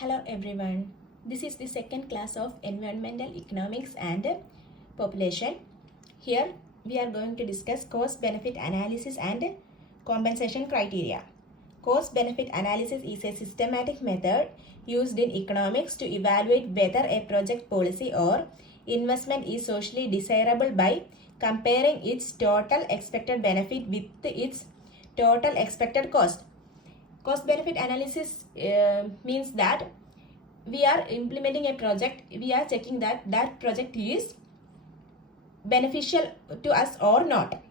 Hello everyone. This is the second class of Environmental Economics and Population. Here we are going to discuss cost-benefit analysis and compensation criteria. Cost-benefit analysis is a systematic method used in economics to evaluate whether a project policy or investment is socially desirable by comparing its total expected benefit with its total expected cost. Cost benefit analysis means that we are implementing a project, we are checking that that project is beneficial to us or not.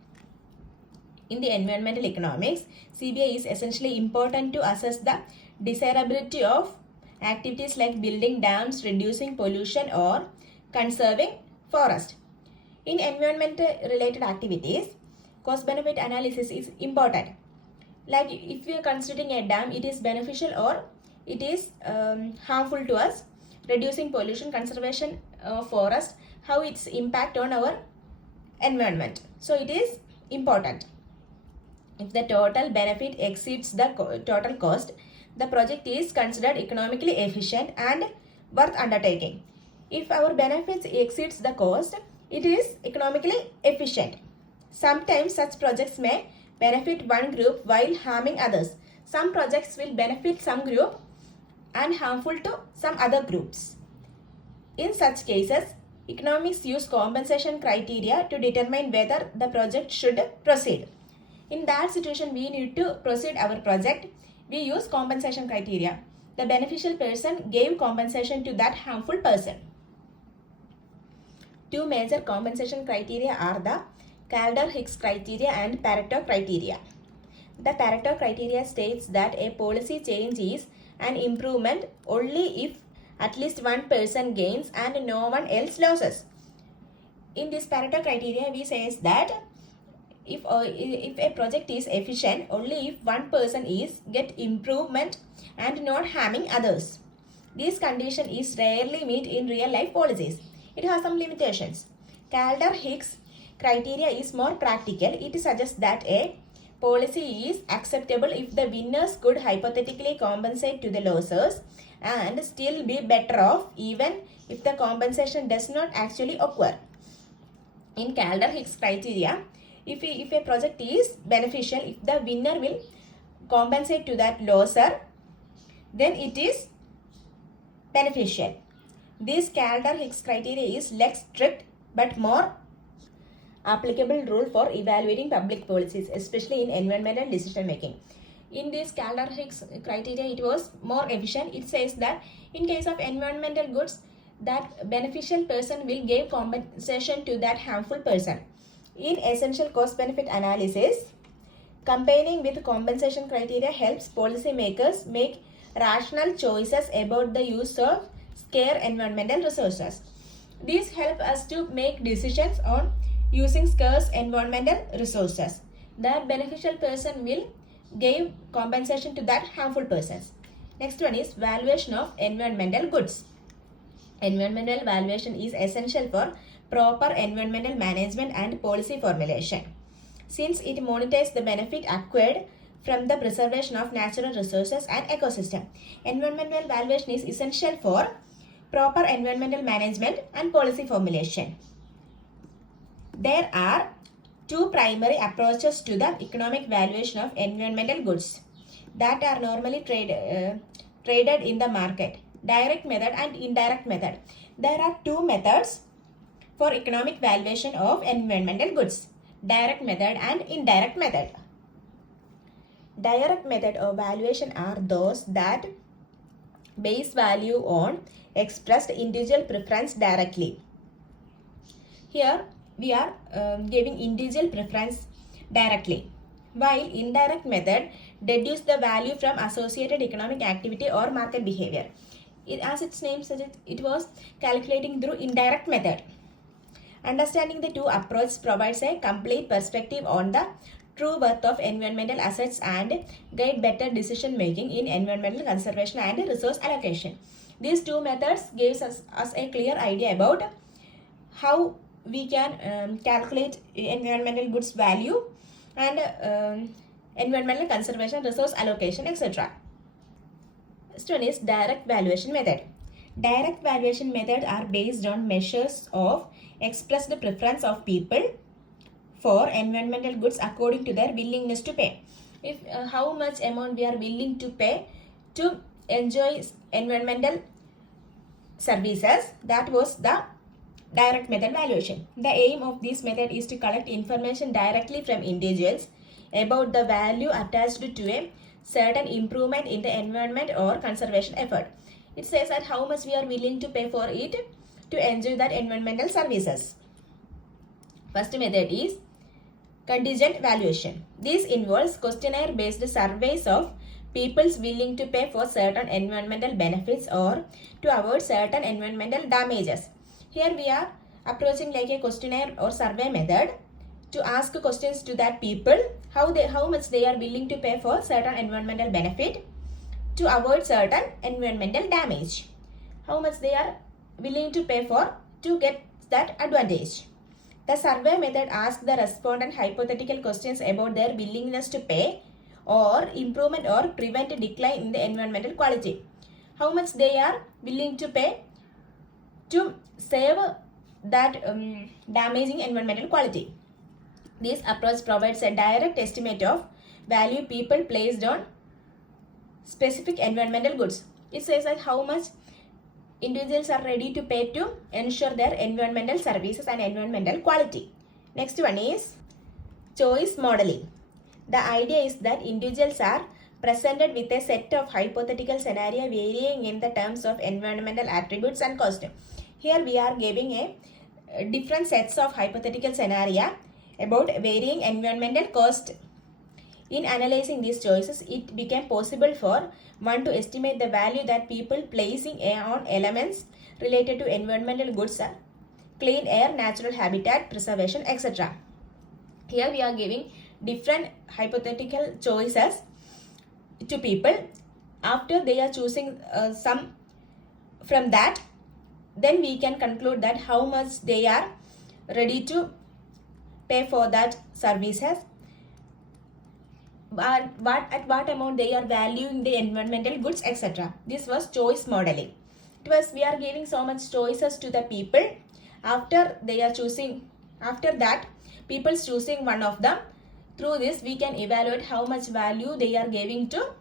In the environmental economics, CBA is essentially important to assess the desirability of activities like building dams, reducing pollution, or conserving forest. In environment related activities, cost benefit analysis is important. Like if we are considering a dam, it is beneficial or it is harmful to us. Reducing pollution, conservation of forest, how its impact on our environment. So it is important. If the total benefit exceeds the total cost, the project is considered economically efficient and worth undertaking. If our benefits exceeds the cost, it is economically efficient. Sometimes such projects may benefit one group while harming others. Some projects will benefit some group and harmful to some other groups. In such cases, economics use compensation criteria to determine whether the project should proceed. In that situation, we need to proceed our project. We use compensation criteria. The beneficial person gave compensation to that harmful person. Two major compensation criteria are the Calder-Hicks criteria and Pareto criteria. The Pareto criteria states that a policy change is an improvement only if at least one person gains and no one else loses. In this Pareto criteria, we says that if a project is efficient only if one person is get improvement and not harming others. This condition is rarely met in real life policies. It has some limitations. Calder-Hicks criteria is more practical. It suggests that a policy is acceptable if the winners could hypothetically compensate to the losers and still be better off even if the compensation does not actually occur. In Calder-Hicks criteria, if a project is beneficial, if the winner will compensate to that loser, then it is beneficial. This Calder-Hicks criteria is less strict but more applicable rule for evaluating public policies, especially in environmental decision making. In this Calder-Hicks criteria, it was more efficient. It says that in case of environmental goods, that beneficial person will give compensation to that harmful person. In essential cost benefit analysis, combining with compensation criteria helps policymakers make rational choices about the use of scarce environmental resources. These help us to make decisions on using scarce environmental resources. That beneficial person will give compensation to that harmful persons. Next one is valuation of environmental goods. Environmental valuation is essential for proper environmental management and policy formulation, since it monitors the benefit acquired from the preservation of natural resources and ecosystem. Environmental valuation is essential for proper environmental management and policy formulation. There are two primary approaches to the economic valuation of environmental goods that are normally traded in the market: direct method and indirect method. There are two methods for economic valuation of environmental goods: direct method and indirect method. Direct method of valuation are those that base value on expressed individual preference directly. Here we are giving individual preference directly, while indirect method deduce the value from associated economic activity or market behavior. As its name suggests, it was calculating through indirect method. Understanding the two approaches provides a complete perspective on the true worth of environmental assets and guide better decision making in environmental conservation and resource allocation. These two methods gives us a clear idea about how we can calculate environmental goods value and environmental conservation, resource allocation, etc. Next one is direct valuation method. Direct valuation methods are based on measures of expressed preference of people for environmental goods according to their willingness to pay. If how much amount we are willing to pay to enjoy environmental services, that was the direct method valuation. The aim of this method is to collect information directly from individuals about the value attached to a certain improvement in the environment or conservation effort. It says that how much we are willing to pay for it to enjoy that environmental services. First method is contingent valuation. This involves questionnaire based surveys of people's willing to pay for certain environmental benefits or to avoid certain environmental damages. Here we are approaching like a questionnaire or survey method to ask questions to that people how much they are willing to pay for certain environmental benefit to avoid certain environmental damage. How much they are willing to pay for to get that advantage. The survey method asks the respondent hypothetical questions about their willingness to pay or improvement or prevent a decline in the environmental quality. How much they are willing to pay to save that damaging environmental quality. This approach provides a direct estimate of value people placed on specific environmental goods. It says that how much individuals are ready to pay to ensure their environmental services and environmental quality. Next one is choice modeling. The idea is that individuals are presented with a set of hypothetical scenarios varying in the terms of environmental attributes and cost. Here we are giving a different sets of hypothetical scenario about varying environmental cost. In analyzing these choices, it became possible for one to estimate the value that people placing on elements related to environmental goods, clean air, natural habitat, preservation, etc. Here we are giving different hypothetical choices to people. After they are choosing some from that, then we can conclude that how much they are ready to pay for that services, but at what amount they are valuing the environmental goods, etc. This was choice modeling. It was we are giving so much choices to the people. After they are choosing, after that people's choosing one of them. Through this we can evaluate how much value they are giving to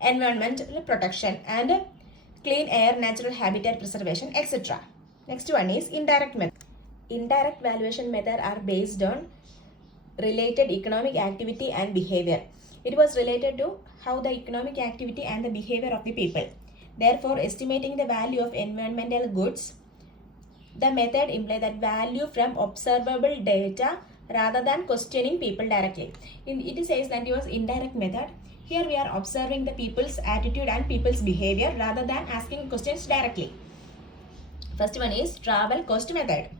environmental protection and clean air, natural habitat preservation, etc. Next one is indirect method. Indirect valuation method are based on related economic activity and behavior. It was related to how the economic activity and the behavior of the people. Therefore, estimating the value of environmental goods, the method implies that value from observable data rather than questioning people directly. It says that it was indirect method. Here we are observing the people's attitude and people's behavior rather than asking questions directly. First one is travel cost method.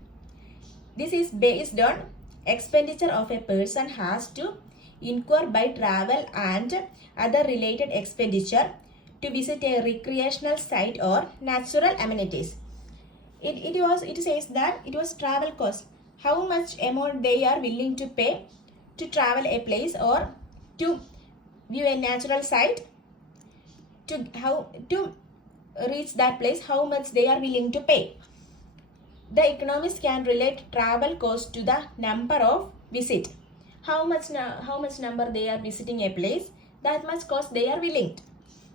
This is based on expenditure of a person has to incur by travel and other related expenditure to visit a recreational site or natural amenities. It says that it was travel cost. How much amount they are willing to pay to travel a place or to view a natural site, to reach that place, how much they are willing to pay. The economists can relate travel cost to the number of visit. How much number they are visiting a place, that much cost they are willing to.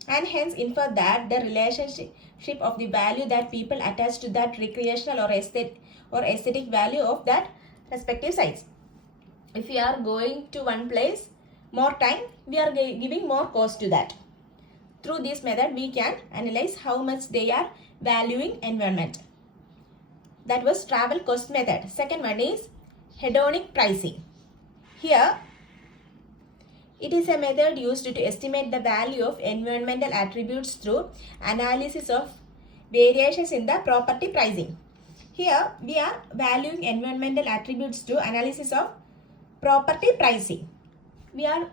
And hence infer that the relationship of the value that people attach to that recreational or aesthetic value of that respective sites. If we are going to one place more time, we are giving more cost to that. Through this method, we can analyze how much they are valuing environment. That was travel cost method. Second one is hedonic pricing. Here, it is a method used to estimate the value of environmental attributes through analysis of variations in the property pricing. Here, we are valuing environmental attributes through analysis of property pricing. We are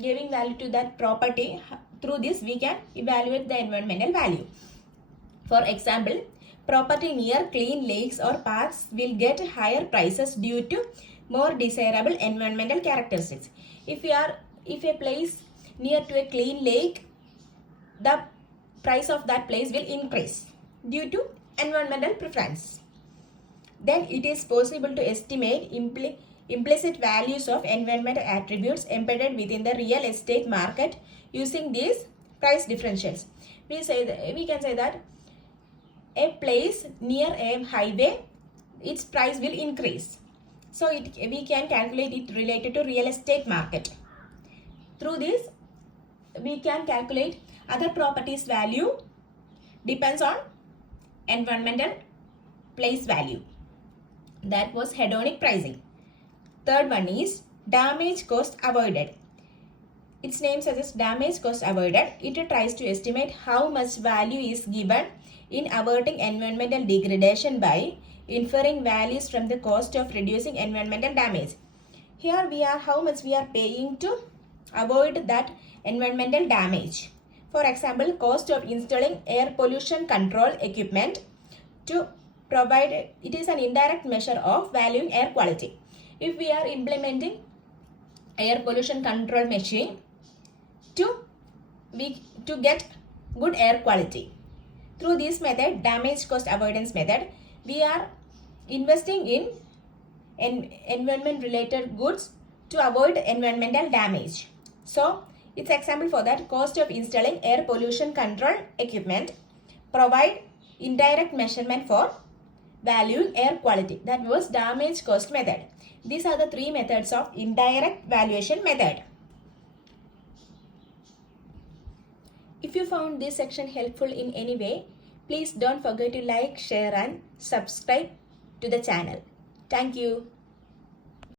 giving value to that property. Through this, we can evaluate the environmental value. For example, property near clean lakes or parks will get higher prices due to more desirable environmental characteristics. If a place near to a clean lake, the price of that place will increase due to environmental preference. Then it is possible to estimate implicit values of environmental attributes embedded within the real estate market using these price differentials. We can say that a place near a highway, its price will increase. So we can calculate it related to real estate market. Through this, we can calculate other properties value depends on environmental place value. That was hedonic pricing. Third one is damage cost avoided. Its name suggests damage cost avoided. It tries to estimate how much value is given in averting environmental degradation by inferring values from the cost of reducing environmental damage. Here we are how much we are paying to avoid that environmental damage. For example, cost of installing air pollution control equipment to provide, it is an indirect measure of valuing air quality. If we are implementing air pollution control machine to get good air quality, through this method, damage cost avoidance method, we are investing in environment related goods to avoid environmental damage. So its example for that, cost of installing air pollution control equipment provide indirect measurement for valuing air quality. That was damage cost method. These are the three methods of indirect valuation method. If you found this section helpful in any way, please don't forget to like, share and subscribe to the channel. Thank you.